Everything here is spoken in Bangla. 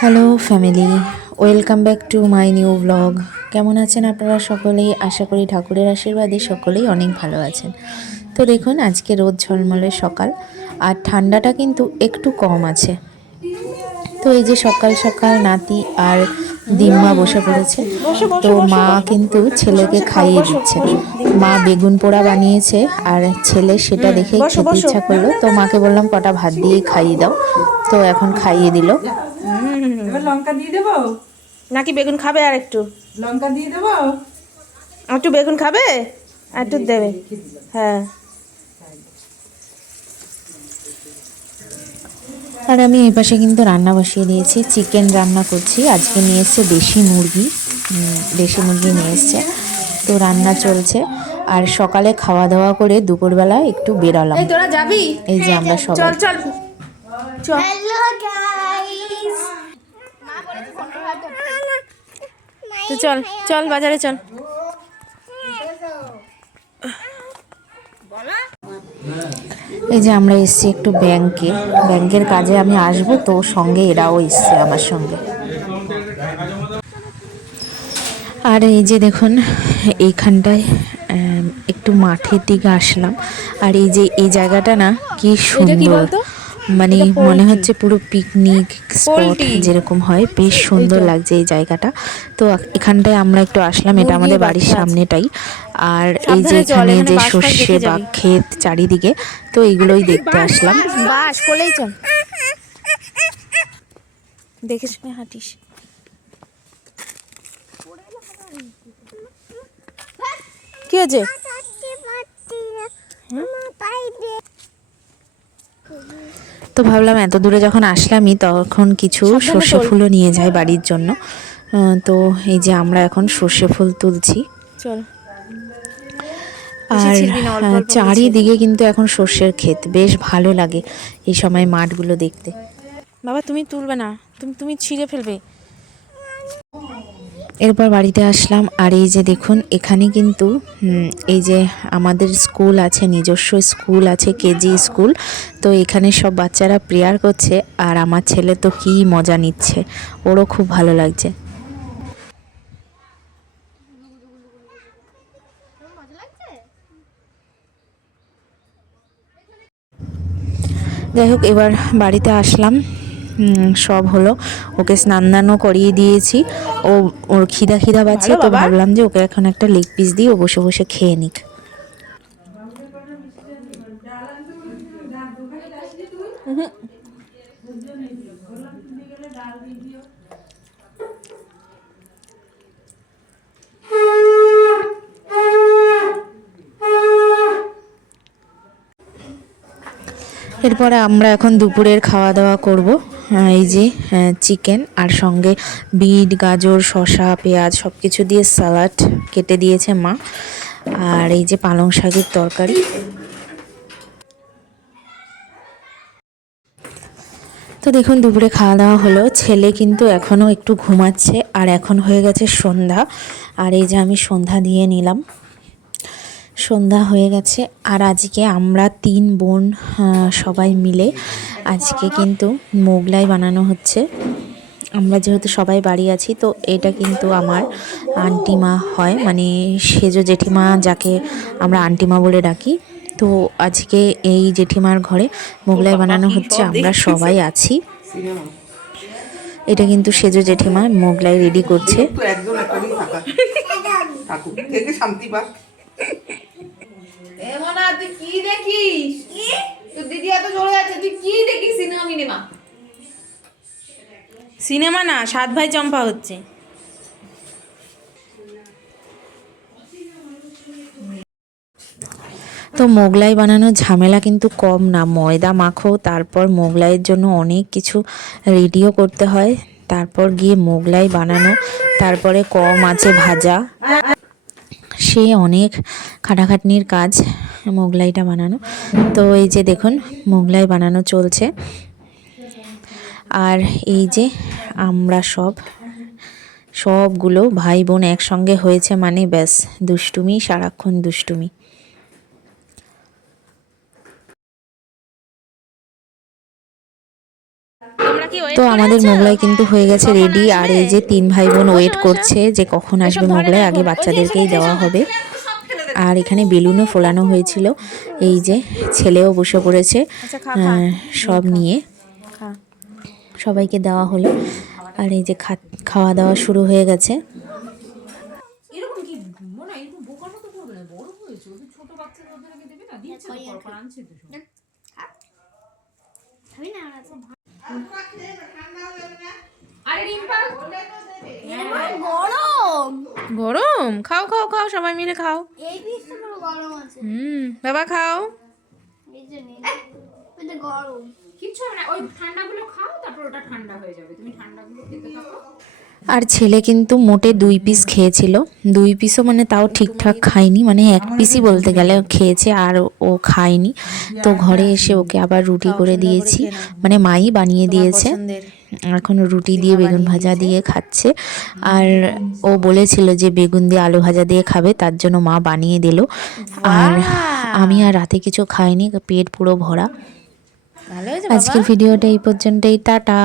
Hello family, welcome back to my new blog. কেমন আছেন আপনারা সকলেই? আশা করি ঠাকুরের আশীর্বাদে সকলেই অনেক ভালো আছেন। তো দেখুন, আজকে রোদ ঝলমলে সকাল, আর ঠান্ডাটা কিন্তু একটু কম আছে। তো এই যে সকাল সকাল নাতি আর দিম্মা বসে পড়েছে। তো মা কিন্তু ছেলেকে খাইয়ে দিচ্ছে। মা বেগুন পোড়া বানিয়েছে, আর ছেলে সেটা দেখেই খেতে ইচ্ছা করলো। তো মাকে বললাম কটা ভাত দিয়েই খাইয়ে দাও। তো এখন খাইয়ে দিল। এবার লঙ্কা দিয়ে দেবো নাকি বেগুন খাবে? আর একটু লঙ্কা দিয়ে দেবো। আর একটু বেগুন খাবে, আর একটু দেবে। হ্যাঁ, আর আমি এই পাশে কিন্তু রান্না বসিয়ে দিয়েছি, চিকেন রান্না করছি। আজকে নিয়ে এসছে দেশি মুরগি, নিয়ে এসছে। তো রান্না চলছে, আর সকালে খাওয়া দাওয়া করে দুপুরবেলা একটু বেরালাম। এই তোরা যাবি? এই যে আমরা চল সবাই। চল চল। হ্যালো গাইস, তো চল চল বাজারে চল। এই যে আমরা এসছি একটু ব্যাংকের কাজে আমি আসবো, তো সঙ্গে এরাও এসছে আমার সঙ্গে। আর এই যে দেখুন, এইখানটায় একটু মাঠের দিকে আসলাম। আর এই যে এই জায়গাটা না কি সুন্দর, মানে মনে হচ্ছে পুরো পিকনিক স্পট যেরকম হয়, বেশ সুন্দর লাগছে এই জায়গাটা। তো এখানটায় আমরা একটু আসলাম, এটা আমাদের বাড়ির সামনেটাই। আর এই যে এখানে যে সর্ষে বা ক্ষেত চারিদিকে, তো এইগুলোই দেখতে আসলাম। বাস কোলেই চল, দেখে শুনে হাঁটিস। কি হয়েছে? তো ভাবলাম এত দূরে যখন আসলামই, তখন কিছু সর্ষে ফুলও নিয়ে যাই বাড়ির জন্য। তো এই যে আমরা এখন সর্ষে ফুল তুলছি। চল। আর চারিদিকে কিন্তু এখন সর্ষের ক্ষেত, বেশ ভালো লাগে এই সময় মাঠগুলো দেখতে। বাবা তুমি তুলবে না, তুমি ছিঁড়ে ফেলবে। এরপর বাড়িতে আসলাম, আর এই যে দেখুন এখানে কিন্তু এই যে আমাদের স্কুল আছে, নিজস্ব স্কুল আছে, কেজি স্কুল। তো এখানে সব বাচ্চারা প্রেয়ার করছে, আর আমার ছেলে তো কী মজা নিচ্ছে, ওরও খুব ভালো লাগছে। যাই হোক, এবার বাড়িতে আসলাম, সব হলো, ওকে স্নান দানও করিয়ে দিয়েছি। ওর খিদা পাচ্ছে, তো ভাবলাম যে ওকে এখন একটা লেগ পিস দিয়ে ও বসে বসে খেয়ে নিক। এরপরে আমরা এখন দুপুরের খাওয়া দাওয়া করব। এই যে চিকেন, আর সঙ্গে বিট, গাজর, শসা, পেঁয়াজ সব কিছু দিয়ে স্যালাড কেটে দিয়েছে মা। আর এই যে পালং শাকের তরকারি। তো দেখুন, দুপুরে খাওয়া দাওয়া হলো। ছেলে কিন্তু এখনও একটু ঘুমাচ্ছে, আর এখন হয়ে গেছে সন্ধ্যা। আর এই যে আমি সন্ধ্যা দিয়ে নিলাম, সন্ধ্যা হয়ে গেছে। আর আজকে আমরা 3 বোন সবাই মিলে আজকে কিন্তু মোগলাই বানানো হচ্ছে। আমরা যেহেতু সবাই বাড়ি আছি, তো এটা কিন্তু আমার আন্টিমা হয়, মানে সেজো জেঠিমা, যাকে আমরা আন্টিমা বলে ডাকি। তো আজকে এই জেঠিমার ঘরে মোগলাই বানানো হচ্ছে, আমরা সবাই আছি। এটা কিন্তু সেজো জেঠিমা মোগলাই রেডি করছে। শান্তি পাক। তুই কি দেখিস? তোর দিদি এত চলে যাচ্ছে, তুই কি দেখিস? সিনেমা না, 7 ভাই চম্পা হচ্ছে। তো মোগলাই বানানোর ঝামেলা কিন্তু কম না, ময়দা মাখো, তারপর মোগলাইয়ের জন্য অনেক কিছু রেডিও করতে হয়, তারপর গিয়ে মোগলাই বানানো, তারপরে কম আছে ভাজা, সে অনেক খাটাখাটনির কাজ মোগলাইটা বানানো। তো এই যে দেখুন, মোগলাই বানানো চলছে। আর এই যে আমরা সবগুলো ভাই বোন একসঙ্গে হয়েছে, মানে ব্যাস দুষ্টুমি, সারাক্ষণ দুষ্টুমি। তোমরা কি তো আমাদের মোগলাই কিন্তু হয়ে গেছে রেডি। আর এই যে 3 ভাই বোন ওয়েট করছে যে কখন আসবে মোগলাই, আগে বাচ্চাদেরকেই দেওয়া হবে। আর এখানে বেলুনও ফোলানো হয়েছিল। এই যে ছেলেও বসে পড়েছে সব নিয়ে, সবাইকে দেওয়া হলো। আর এই যে খাওয়া দাওয়া শুরু হয়ে গেছে। আরে রিম্পা গরম গরম, খাও খাও খাও, সবাই মিলে খাও। এই পিসটা পুরো গরম আছে বাবা খাও। এই যে নেই এটা গরম কিচ্ছু হবে না, ওই ঠান্ডাগুলো খাও, তারপর ওটা ঠান্ডা হয়ে যাবে, তুমি ঠান্ডাগুলো খেতে থাকো। আর ছেলে কিন্তু মোটে 2 পিস খেয়েছিল। 2 পিসও মানে তাও ঠিকঠাক খায়নি, মানে 1 পিসই বলতে গেলে খেয়েছে, আর ও খায়নি। তো ঘরে এসে ওকে আবার রুটি করে দিয়েছি, মানে মাই বানিয়ে দিয়েছে। এখন রুটি দিয়ে বেগুন ভাজা দিয়ে খাচ্ছে। আর ও বলেছিল যে বেগুন দিয়ে আলু ভাজা দিয়ে খাবে, তার জন্য মা বানিয়ে দিল। আর আমি আর রাতে কিছু খাইনি, পেট পুরো ভরা। ভালো হয়েছে আজকের ভিডিওটা এই পর্যন্তই, টাটা।